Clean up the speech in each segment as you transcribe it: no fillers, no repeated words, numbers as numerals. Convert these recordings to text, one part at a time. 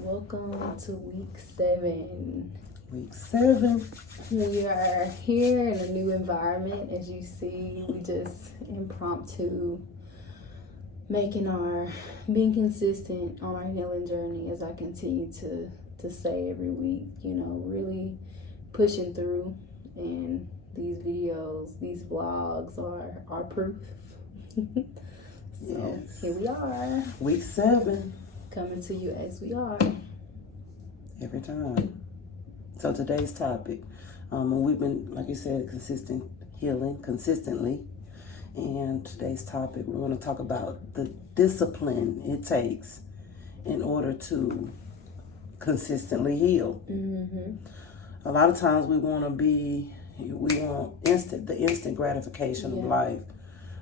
Welcome to week 7. Week 7. We are here in a new environment. As you see, we just impromptu being consistent on our healing journey, as I continue to say every week, really pushing through. And these videos, these vlogs are proof. So Yes. Here we are, Week 7. coming to you as we are. Every time. So today's topic, we've been, like you said, healing consistently. And today's topic, we're going to talk about the discipline it takes in order to consistently heal. Mm-hmm. A lot of times we want the instant gratification of life.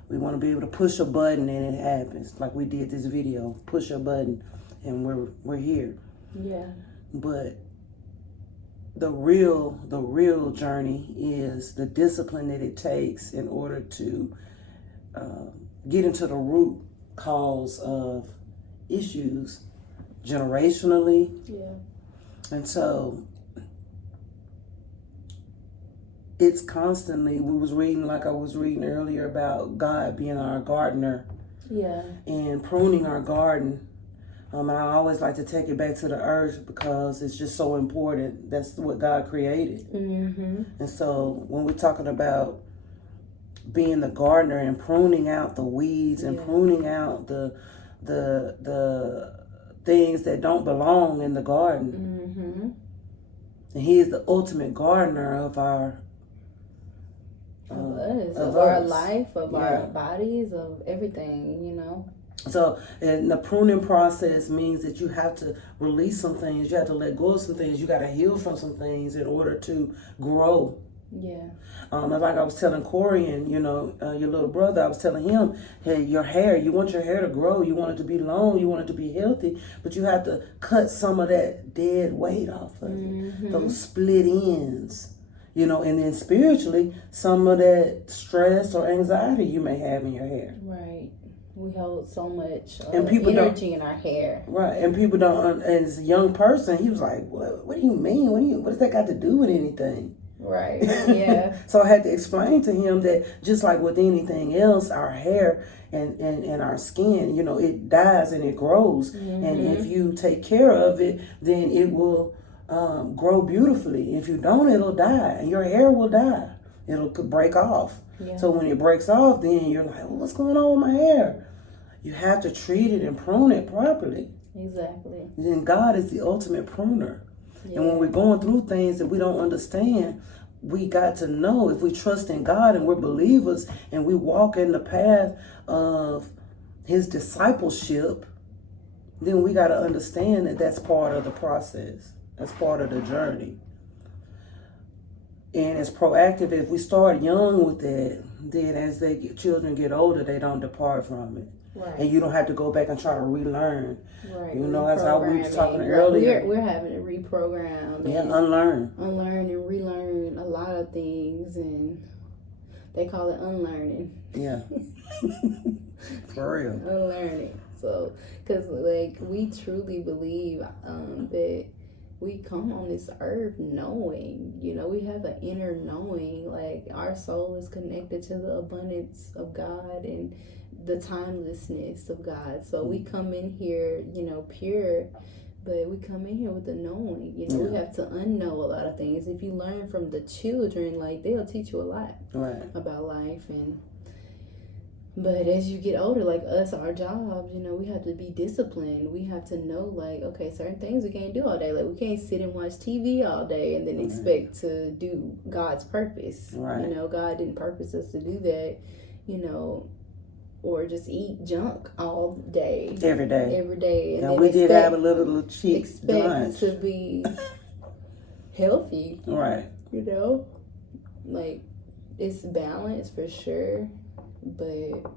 We want to be able to push a button and it happens. Like we did this video, push a button and we're here. Yeah. But the real journey is the discipline that it takes in order to get into the root cause of issues generationally. Yeah. And so it's constantly, like I was reading earlier about God being our gardener. Yeah. And pruning our garden. I always like to take it back to the earth because it's just so important. That's what God created. Mm-hmm. And so when we're talking about being the gardener and pruning out the weeds and pruning out the things that don't belong in the garden. Mm-hmm. And He is the ultimate gardener of our our life, of our bodies, of everything, So, and the pruning process means that you have to release some things, you have to let go of some things, you got to heal from some things in order to grow. Yeah. Like I was telling Corey and, your little brother, I was telling him, hey, your hair, you want your hair to grow, you want it to be long, you want it to be healthy, but you have to cut some of that dead weight off of it, those split ends. And then spiritually, some of that stress or anxiety you may have in your hair. Right. We hold so much energy in our hair. Right. And people don't, as a young person, he was like, what do you mean? What does that got to do with anything? Right. Yeah. So I had to explain to him that just like with anything else, our hair and our skin, it dies and it grows. Mm-hmm. And if you take care of it, then it will grow beautifully. If you don't, it'll die, and your hair will die. It'll break off. Yeah. So when it breaks off, then you're like, what's going on with my hair? You have to treat it and prune it properly. Exactly. Then God is the ultimate pruner. Yeah. And when we're going through things that we don't understand, we got to know, if we trust in God and we're believers and we walk in the path of His discipleship, then we got to understand that that's part of the process. That's part of the journey. And it's proactive. If we start young with that, then as children get older, they don't depart from it. Right. And you don't have to go back and try to relearn. Right. As how we were talking earlier. We're having to reprogram. Yeah, unlearn. Unlearn and relearn a lot of things, and they call it unlearning. Yeah. For real. Unlearning. So, because we truly believe that we come on this earth knowing, we have an inner knowing, like our soul is connected to the abundance of God and the timelessness of God. So we come in here, pure, but we come in here with the knowing, we have to unknow a lot of things. If you learn from the children, they'll teach you a lot about life. But as you get older, like us, our jobs, we have to be disciplined. We have to know, okay, certain things we can't do all day. We can't sit and watch TV all day and then expect to do God's purpose. Right. God didn't purpose us to do that, or just eat junk all day. Every day. And we did have a little cheap lunch. To be healthy. Right. It's balance for sure. But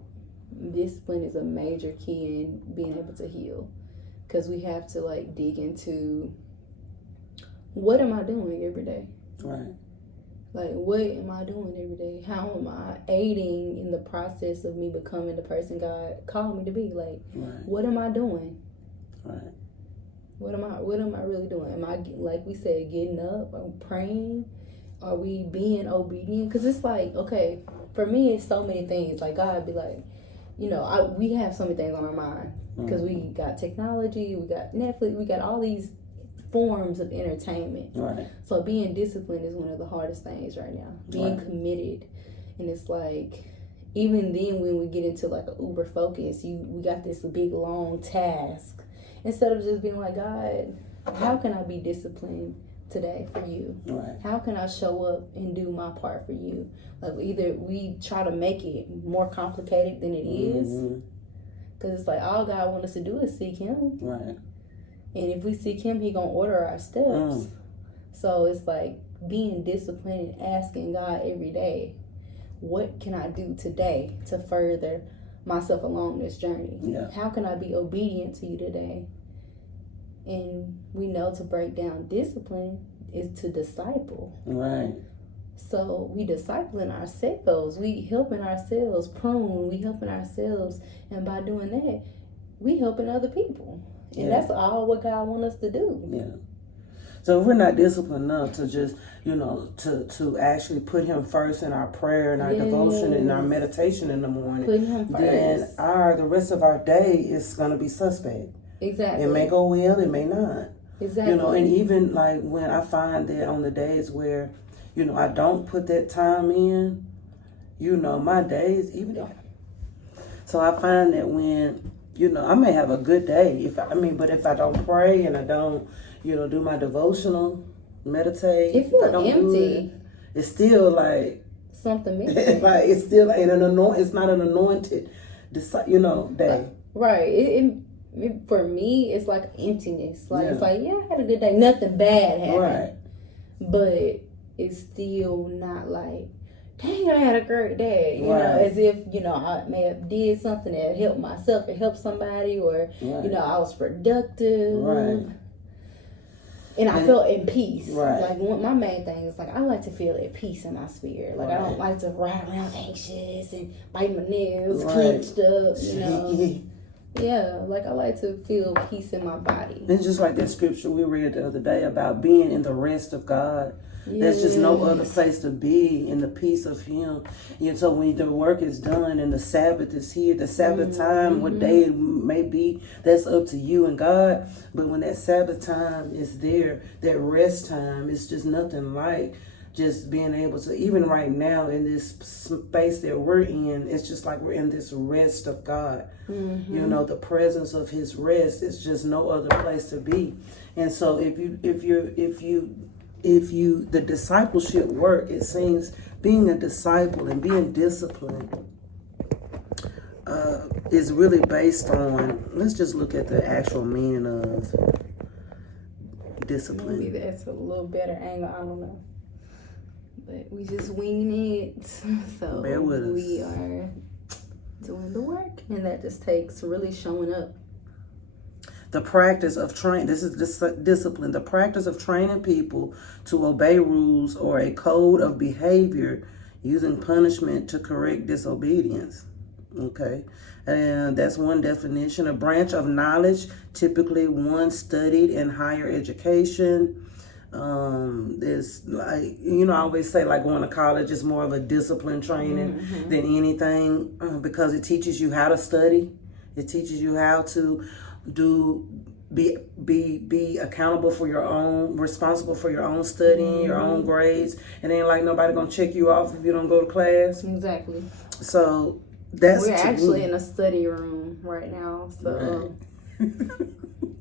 discipline is a major key in being able to heal, because we have to dig into, what am I doing every day? Right. What am I doing every day? How am I aiding in the process of me becoming the person God called me to be? What am I doing? Right. What am I really doing? Am I, like we said, getting up? I'm praying. Are we being obedient? Because it's like, okay, for me, it's so many things. Like, God be like, we have so many things on our mind. Because we got technology, we got Netflix, we got all these forms of entertainment. Right. So being disciplined is one of the hardest things right now. Being committed. And it's like, even then when we get into like an uber focus, we got this big long task. Instead of just being like, God, how can I be disciplined today for you? Right. How can I show up and do my part for you? Like, either we try to make it more complicated than it is. Because it's like, all God wants us to do is seek Him. Right. And if we seek Him, He gonna order our steps. So it's like being disciplined and asking God every day, what can I do today to further myself along this journey? Yeah. How can I be obedient to you today? And we know to break down discipline is to disciple. Right. So we discipling ourselves. We helping ourselves prune. We helping ourselves. And by doing that, we helping other people. And that's all what God wants us to do. Yeah. So if we're not disciplined enough to just, to actually put Him first in our prayer and our devotion and our meditation in the morning, Put Him first. then the rest of our day is going to be suspect. Exactly. It may go well, it may not. Exactly. And even like when I find that on the days where, I don't put that time in, my days, so I find that when, I may have a good day but if I don't pray and I don't, do my devotional, meditate, it feels empty. It's still like something missing. Like it's still it's not an anointed, day. Right. For me, it's like emptiness. Like it's like, I had a good day. Nothing bad happened. Right. But it's still not like, dang, I had a great day. Right. As if, I may have did something that helped myself or helped somebody, or, I was productive. Right. And I felt in peace. Right. Like, my main thing is, like, I like to feel at peace in my spirit. Like, I don't like to ride around anxious and bite my nails, clenched up, Yeah, like, I like to feel peace in my body. It's just like that scripture we read the other day about being in the rest of God. There's just no other place to be in the peace of Him. So when the work is done and the Sabbath is here, the Sabbath time, what day it may be, that's up to you and God. But when that Sabbath time is there, that rest time, it's just nothing like just being able to, even right now in this space that we're in, it's just like we're in this rest of God. The presence of His rest is just no other place to be. And so if the discipleship work, it seems being a disciple and being disciplined is really based on, let's just look at the actual meaning of discipline. Maybe that's a little better angle, I don't know. But we just winging it. So bear with us. We are doing the work, and that just takes really showing up. The practice of this is discipline. The practice of training people to obey rules or a code of behavior using punishment to correct disobedience. Okay. And that's one definition. A branch of knowledge, typically one studied in higher education. There's like, I always say like going to college is more of a discipline training than anything because it teaches you how to study. It teaches you how to be accountable for your own, responsible for your own studying, your own grades. And ain't like nobody gonna check you off if you don't go to class. Exactly. So we're actually in a study room right now. So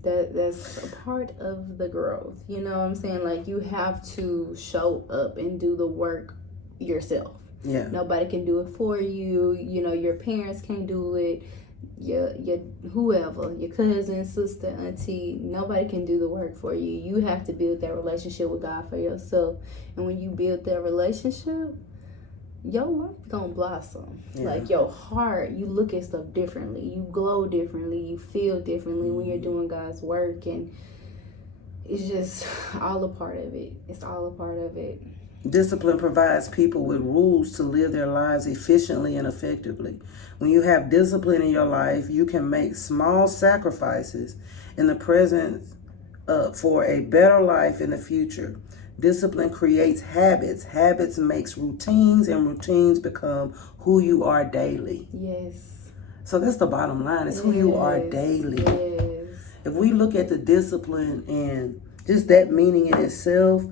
that's a part of the growth. You know what I'm saying? Like, you have to show up and do the work yourself. Yeah. Nobody can do it for you. Your parents can't do it. Your whoever, your cousin, sister, auntie, nobody can do the work for you. You have to build that relationship with God for yourself. And when you build that relationship, your life gonna blossom. Like, your heart, you look at stuff differently, you glow differently, you feel differently when you're doing God's work. And it's just all a part of it. It's all a part of it. Discipline provides people with rules to live their lives efficiently and effectively. When you have discipline in your life, you can make small sacrifices in the presence up for a better life in the future. Discipline creates habits. Habits makes routines, and routines become who you are daily. Yes. So that's the bottom line. It's who you are daily. Yes. If we look at the discipline and just that meaning in itself,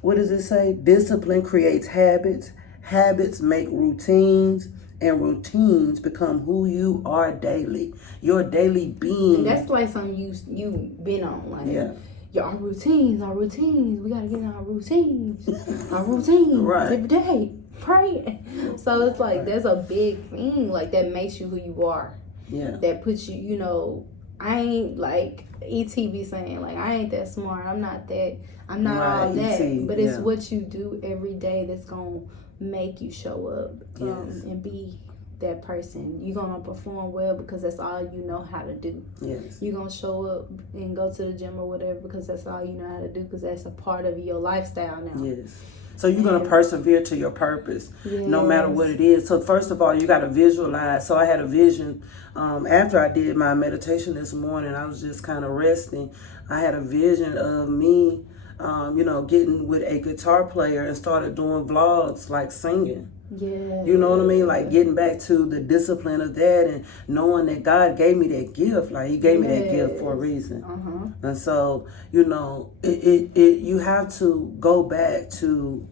what does it say? Discipline creates habits. Habits make routines, and routines become who you are daily. Your daily being. And that's like something you been on. Like, yeah. Our routines. We gotta get in our routines. Our routines Right. every day. Pray. So it's like there's a big thing like that makes you who you are. Yeah. That puts you, you know, I ain't like ETV saying like I ain't that smart. I'm not all that. ET, but it's what you do every day that's gonna make you show up and be that person. You're gonna perform well because that's all you know how to do. Yes. You're gonna show up and go to the gym or whatever because that's all you know how to do because that's a part of your lifestyle now. Yes. So you're going to persevere to your purpose, no matter what it is. So first of all, you got to visualize. So I had a vision after I did my meditation this morning. I was just kind of resting. I had a vision of me, getting with a guitar player and started doing vlogs, like singing. Yeah. You know what I mean? Like getting back to the discipline of that and knowing that God gave me that gift. Like He gave me that gift for a reason. And so, you have to go back to,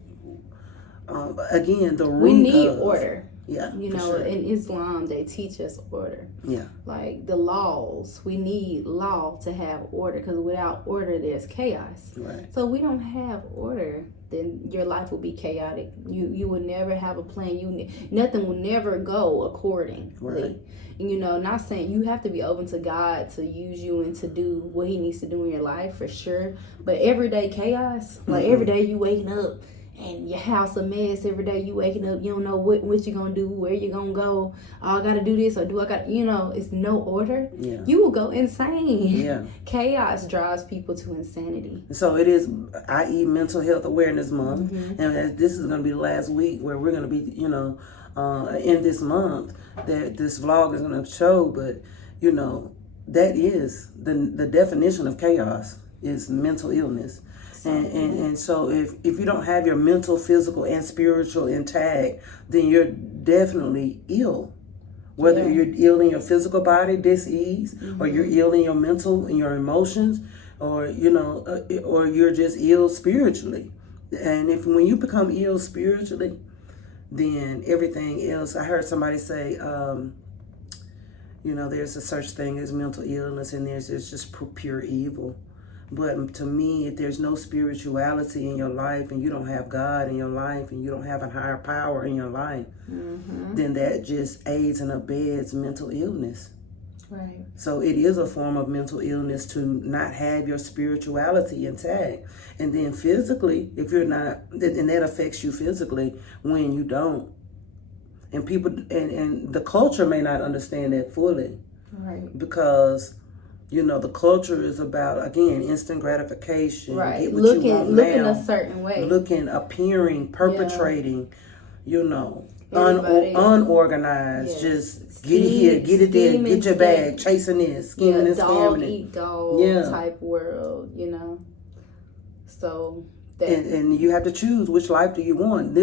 again, the root. We need order. Yeah. In Islam, they teach us order. Yeah. Like the laws, we need law to have order because without order, there's chaos. Right. So we don't have order, then your life will be chaotic. You will never have a plan. Nothing will never go accordingly. Right. Not saying you have to be open to God to use you and to do what He needs to do in your life for sure. But everyday chaos, like every day you waking up and your house a mess. Every day you waking up, you don't know what you're gonna do, where you're gonna go. Oh, I gotta do this or do I got it's no order. Yeah. You will go insane. Yeah. Chaos drives people to insanity. So it is, i.e. Mental Health Awareness Month. And this is gonna be the last week where we're gonna be, in this month that this vlog is gonna show, but that is the definition of chaos is mental illness. And so if you don't have your mental, physical, and spiritual intact, then you're definitely ill. Whether you're ill in your physical body, disease, or you're ill in your mental and your emotions, or or you're just ill spiritually. And when you become ill spiritually, then everything else. I heard somebody say, there's a such thing as mental illness, and there's just pure evil. But to me, if there's no spirituality in your life and you don't have God in your life and you don't have a higher power in your life, then that just aids and abets mental illness. Right. So it is a form of mental illness to not have your spirituality intact. And then physically, if you're not, and that affects you physically when you don't. And people, and the culture may not understand that fully. Right. Because the culture is about, again, instant gratification. Right. Get what looking you want now, a certain way. Appearing, perpetrating, unorganized, just get it here, get it there, get your bag, chasing this, scheming and dog scamming. Eat dog type world, So that and you have to choose which life do you want.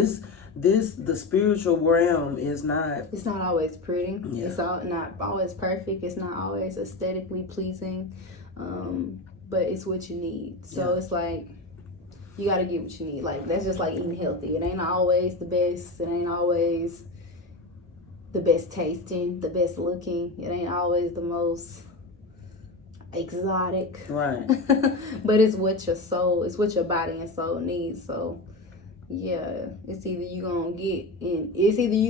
The spiritual realm is not. It's not always pretty. Yeah. It's not always perfect. It's not always aesthetically pleasing, but it's what you need. So it's like you got to get what you need. Like that's just like eating healthy. It ain't always the best. It ain't always the best tasting, the best looking. It ain't always the most exotic. Right. But it's what your soul, it's what your body and soul needs. So. Yeah, it's either you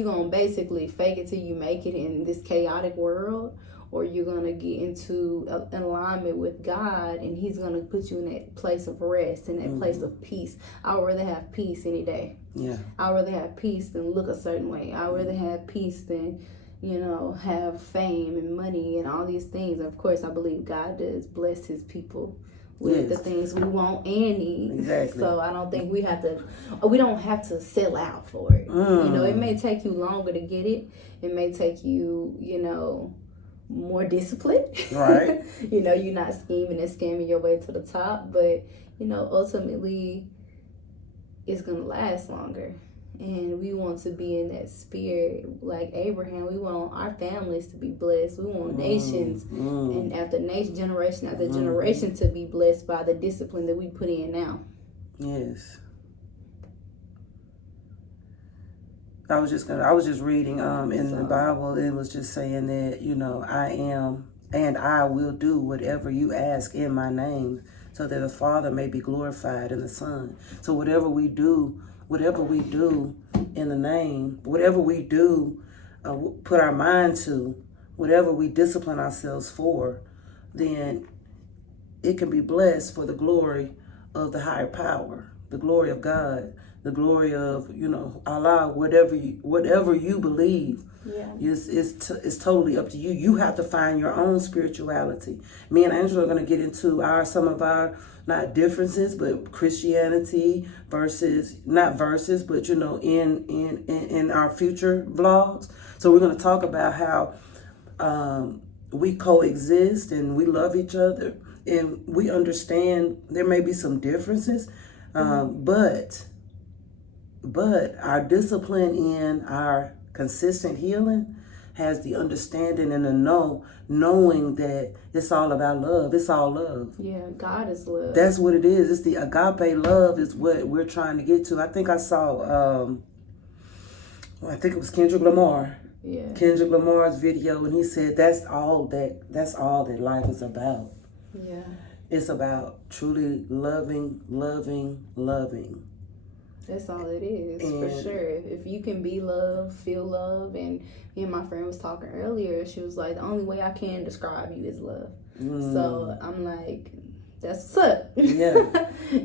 gonna basically fake it till you make it in this chaotic world, or you're gonna get into an alignment with God, and He's gonna put you in that place of rest, in that place of peace. I would rather have peace any day. Yeah. I would rather have peace than look a certain way. I would rather have peace than have fame and money and all these things. And of course, I believe God does bless His people with the things we want and need. Exactly. So I don't think we don't have to sell out for it. It may take you longer to get it. It may take you, more disciplined. Right. You know, you're not scheming and scamming your way to the top, but you know, ultimately it's gonna last longer. And we want to be in that spirit like Abraham. We want our families to be blessed. We want nations and after nation, generation after generation to be blessed by the discipline that we put in now. Yes. I was just reading in the Bible. It was just saying that, you know, I am and I will do whatever you ask in my name, so that the Father may be glorified in the Son. So whatever we do in the name, whatever we do, put our mind to, whatever we discipline ourselves for, then it can be blessed for the glory of the higher power, the glory of God, the glory of, you know, Allah, whatever you believe. Yeah. It's totally up to you. You have to find your own spirituality. Me and Angela are going to get into some of our not differences, but Christianity not verses, but you know, in our future vlogs. So we're going to talk about how we coexist and we love each other, and we understand there may be some differences, but our discipline in our consistent healing has the understanding and the knowing that it's all about love. It's all love. Yeah, God is love. That's what it is. It's the agape love is what we're trying to get to. I think I saw, I think it was Kendrick Lamar. Yeah. Kendrick Lamar's video, and he said that's all that life is about. Yeah. It's about truly loving. That's all it is, for sure. If you can be love, feel love, and me and my friend was talking earlier, she was like, the only way I can describe you is love. So I'm like, that's what's up. Yeah.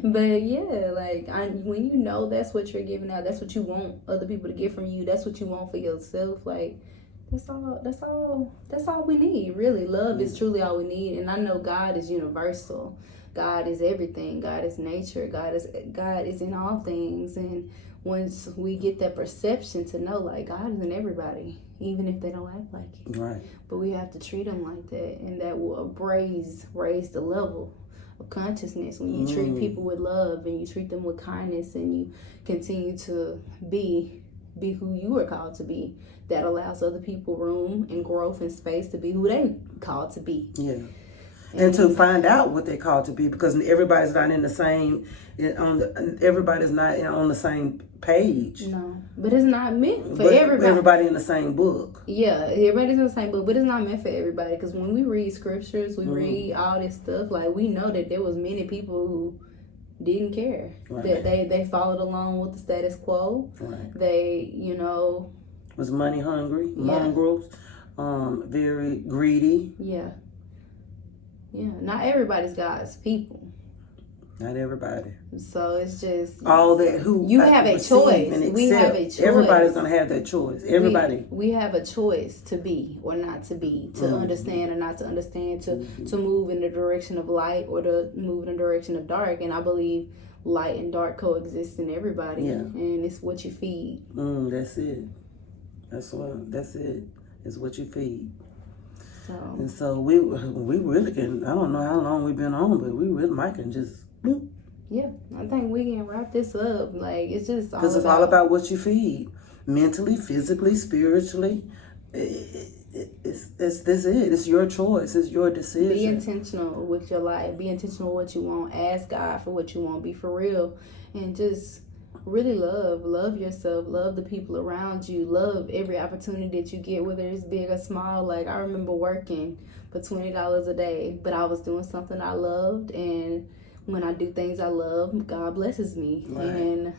But yeah, like when you know that's what you're giving out, that's what you want other people to get from you, that's what you want for yourself, like that's all we need, really. Love is truly all we need. And I know God is universal. God is everything. God is nature. God is in all things. And once we get that perception to know, like, God is in everybody, even if they don't act like it. Right. But we have to treat them like that, and that will raise the level of consciousness when you treat people with love and you treat them with kindness and you continue to be who you are called to be. That allows other people room and growth and space to be who they called to be. Yeah. And to find out what they're called to be, because everybody's not in the same everybody's not on the same page. No, but it's not meant for everybody. Everybody in the same book. Yeah, everybody's in the same book, but it's not meant for everybody. Because when we read scriptures, we read all this stuff. Like, we know that there was many people who didn't care. Right. That they followed along with the status quo. Right. They, you know, was money hungry, mongrels, very greedy. Yeah. Yeah, not everybody's God's people. Not everybody. So it's just all that who you have a choice. We have a choice. Everybody's gonna have that choice. Everybody. We have a choice to be or not to be, to understand or not to understand, to move in the direction of light or to move in the direction of dark. And I believe light and dark coexist in everybody. Yeah. And it's what you feed. That's it. That's it. It's what you feed. And so we really can. I don't know how long we've been on, but we really might can just. Bloop. Yeah, I think we can wrap this up. Like, it's just because it's all about what you feed, mentally, physically, spiritually. It's it. It's your choice. It's your decision. Be intentional with your life. Be intentional with what you want. Ask God for what you want. Be for real, and just really love yourself, love the people around you, love every opportunity that you get, whether it's big or small. Like, I remember working for $20 a day, but I was doing something I loved, and when I do things I love, God blesses me. Right. And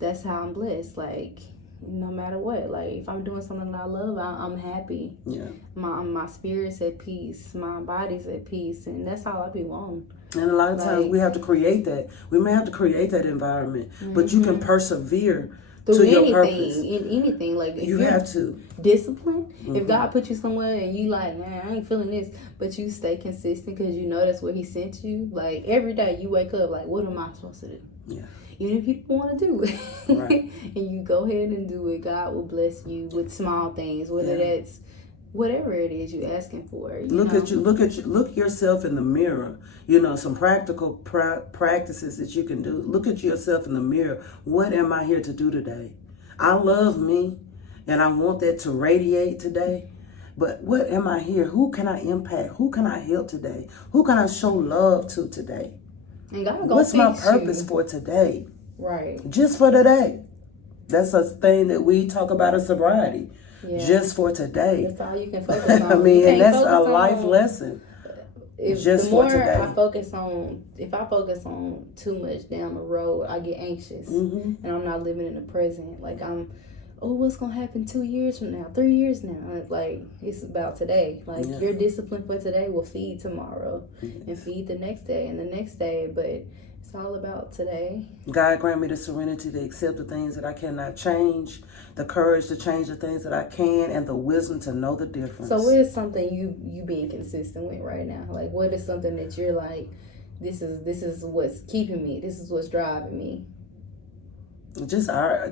that's how I'm blessed. Like, no matter what, like, if I'm doing something that I love, I'm happy. Yeah. My spirit's at peace, my body's at peace, and that's all I be wanting. And a lot of times we have to create that. We may have to create that environment, but you can persevere through to your purpose. In anything. Like, if you have to. Discipline. If God put you somewhere and you like, man, I ain't feeling this, but you stay consistent because you know that's where he sent you. Like, every day you wake up like, what am I supposed to do? Yeah. Even if you don't want to do it. Right. And you go ahead and do it, God will bless you with small things, whether that's whatever it is you asking for. Look yourself in the mirror. Some practical practices that you can do. Look at yourself in the mirror. What am I here to do today? I love me, and I want that to radiate today. But what am I here? Who can I impact? Who can I help today? Who can I show love to today? And God what's my purpose for today? Right. Just for today. That's a thing that we talk about in sobriety. Yeah. Just for today. That's all you can focus on. And that's a life lesson. Just the more for today. If I focus on too much down the road, I get anxious. And I'm not living in the present. Like what's going to happen 2 years from now, 3 years now? Like, it's about today. Like, your discipline for today will feed tomorrow and feed the next day and the next day. But it's all about today. God grant me the serenity to accept the things that I cannot change, the courage to change the things that I can, and the wisdom to know the difference. So what is something you being consistent with right now? Like, what is something that you're like, this is what's keeping me, this is what's driving me? Just our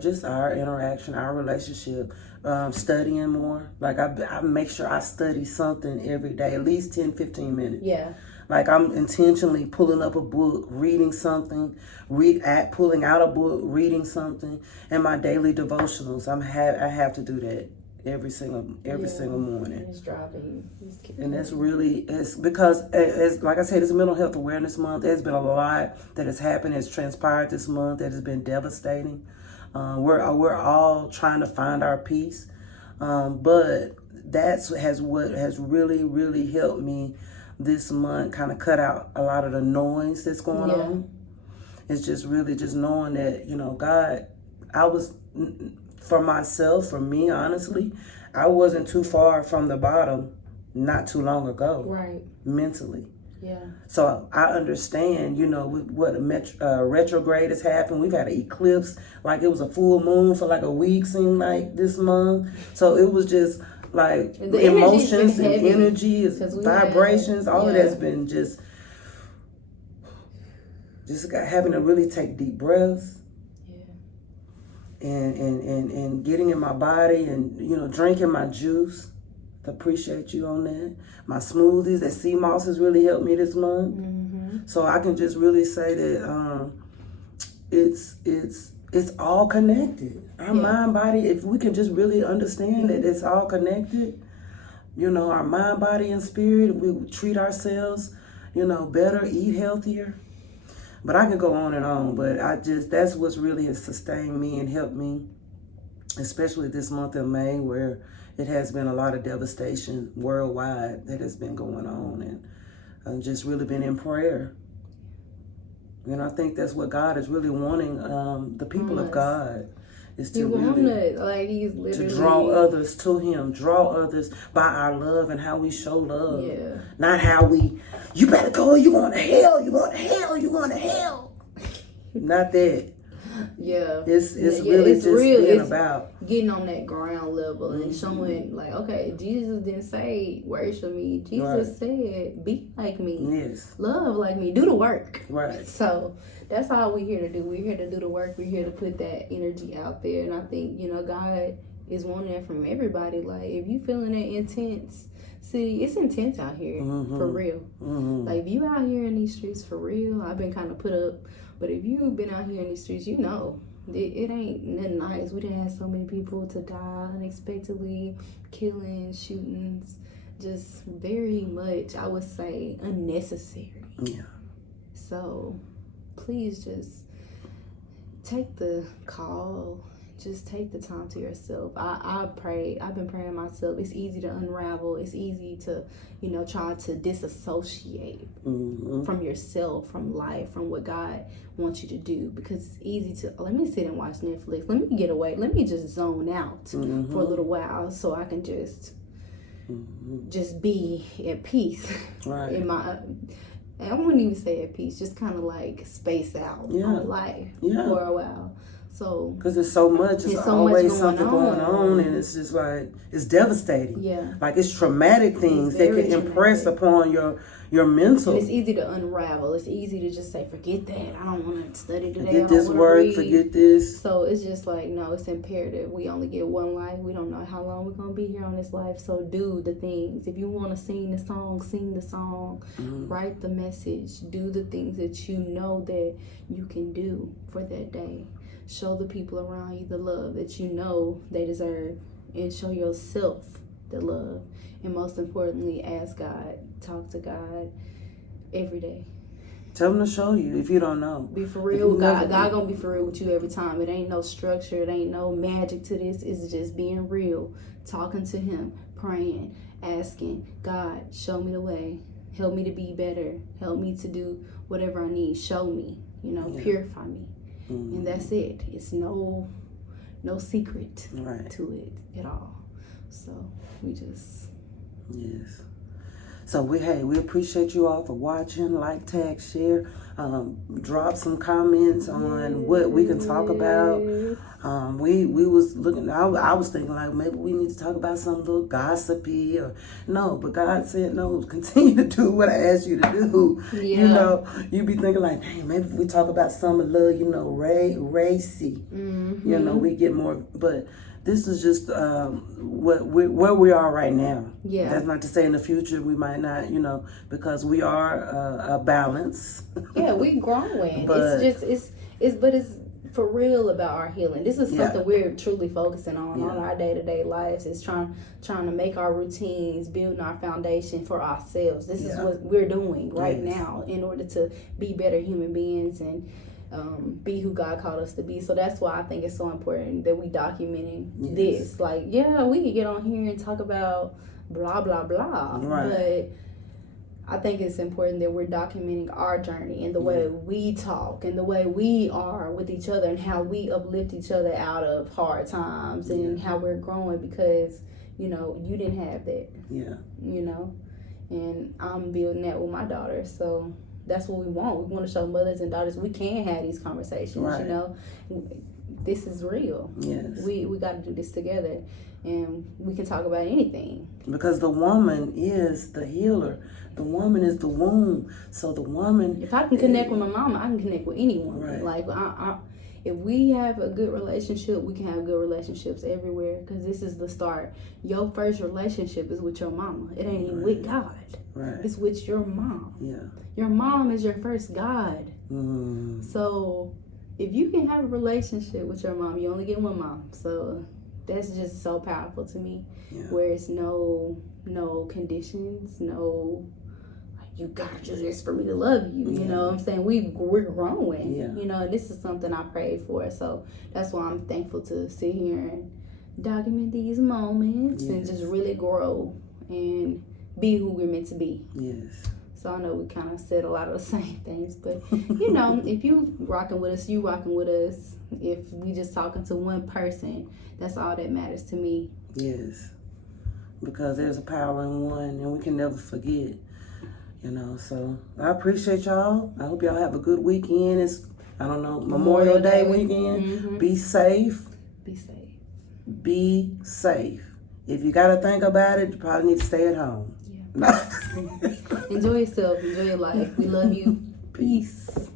interaction, our relationship, studying more. Like I make sure I study something every day, at least 10, 15 minutes. Yeah. Like I'm intentionally pulling up a book, reading something, pulling out a book, reading something, and my daily devotionals. I have to do that every single morning. It's driving you. And it's because, like I said, it's Mental Health Awareness Month. There's been a lot that has happened, has transpired this month that has been devastating. We're all trying to find our peace, but what has really, really helped me this month, kind of cut out a lot of the noise that's going on. It's just really just knowing that, God, for myself, for me, honestly, I wasn't too far from the bottom not too long ago. Right. Mentally. Yeah. So I understand, what a retrograde has happened. We've had an eclipse, like it was a full moon for like a week, seemed like this month. So it was just like the emotions and energy, vibrations, all of that's been just having to really take deep breaths. And getting in my body and, drinking my juice. Appreciate you on that. My smoothies, that sea moss has really helped me this month. So I can just really say that it's all connected. Our mind, body, if we can just really understand that it's all connected, our mind, body, and spirit, we treat ourselves, better, eat healthier. But I can go on, but that's what's really has sustained me and helped me, especially this month of May, where it has been a lot of devastation worldwide that has been going on, and I've just really been in prayer. And I think that's what God is really wanting, the people of God, is to to draw others to Him, draw others by our love and how we show love. Yeah. Not how you better go, you going to hell, you going to hell, you going to hell. Not that. Yeah. It's really being about getting on that ground level and showing like, okay, Jesus didn't say worship me. Jesus said be like me. Yes. Love like me. Do the work. Right. So that's all we're here to do. We're here to do the work. We're here to put that energy out there. And I think, God is wanting that from everybody. Like, if you feeling that intense, see, it's intense out here, for real. Like, if you out here in these streets for real, I've been kind of put up. But if you've been out here in these streets, it ain't nothing nice. We done had so many people to die unexpectedly, killings, shootings, just very much, I would say, unnecessary. Yeah. So, please just take the call. Just take the time to yourself. I pray. I've been praying myself. It's easy to unravel. It's easy to, try to disassociate from yourself, from life, from what God wants you to do. Because it's easy to, let me sit and watch Netflix. Let me get away. Let me just zone out for a little while so I can just be at peace. Right. I wouldn't even say at peace, just kind of like space out on life for a while. So because there's so much, it's so always much something going going on, and it's just like it's devastating. yeah, Like it's traumatic things that very can impress traumatic. upon your mental. and it's easy to unravel. It's easy to just say, forget that. I don't want to study today. I Forget don't this wanna work, read. forget this. So it's just like, no, it's imperative. We only get one life. We don't know how long we're going to be here on this life. So do the things. If you want to sing the song, sing the song. Write the message. Do the things that you know that you can do for that day. Show the people around you the love that you know they deserve. And show yourself the love. And most importantly, ask God. Talk to God every day. Tell them to show you if you don't know. Be for real with God. God gonna be for real with you every time. It ain't no structure. It ain't no magic to this. It's just being real. Talking to him. Praying. Asking. God, show me the way. Help me to be better. Help me to do whatever I need. Show me. Purify me. And that's it. It's no secret to it at all. So we just... Yes. So we appreciate you all for watching, like, tag, share, drop some comments on what we can talk about. We was looking. I was thinking like maybe we need to talk about some little gossipy or no, but God said no. Continue to do what I asked you to do. Yeah. You be thinking like, hey, maybe we talk about some of little, racy. We get more, but. This is just where we are right now. Yeah. That's not to say in the future we might not, because we are a balance. Yeah, we growing. But it's for real about our healing. This is something we're truly focusing on our day-to-day lives. Is trying to make our routines, building our foundation for ourselves. This is what we're doing right now in order to be better human beings and be who God called us to be. So that's why I think it's so important that we documenting this. Like, we can get on here and talk about blah blah blah, but I think it's important that we're documenting our journey and the way we talk and the way we are with each other and how we uplift each other out of hard times and how we're growing, because you didn't have that. And I'm building that with my daughter. So that's what we want. We want to show mothers and daughters we can have these conversations. This is real. Yes. We got to do this together, and we can talk about anything. Because the woman is the healer. The woman is the womb. So the woman. If I can connect with my mama, I can connect with anyone. Right. Like if we have a good relationship, we can have good relationships everywhere. Because this is the start. Your first relationship is with your mama. It ain't even with God. Right. It's with your mom. Yeah. Your mom is your first God. Mm. So if you can have a relationship with your mom, you only get one mom. So that's just so powerful to me. Yeah. Where it's no conditions, no you gotta do this for me to love you. You know what I'm saying? We're growing. Yeah. And this is something I prayed for. So that's why I'm thankful to sit here and document these moments and just really grow and be who we're meant to be. Yes. So I know we kind of said a lot of the same things, but if you rocking with us, you rocking with us. If we just talking to one person, that's all that matters to me. Yes. Because there's a power in one and we can never forget. So I appreciate y'all. I hope y'all have a good weekend. It's, Memorial Day weekend. Mm-hmm. Be safe. Be safe. Be safe. If you got to think about it, you probably need to stay at home. Yeah. Enjoy yourself. Enjoy your life. We love you. Peace.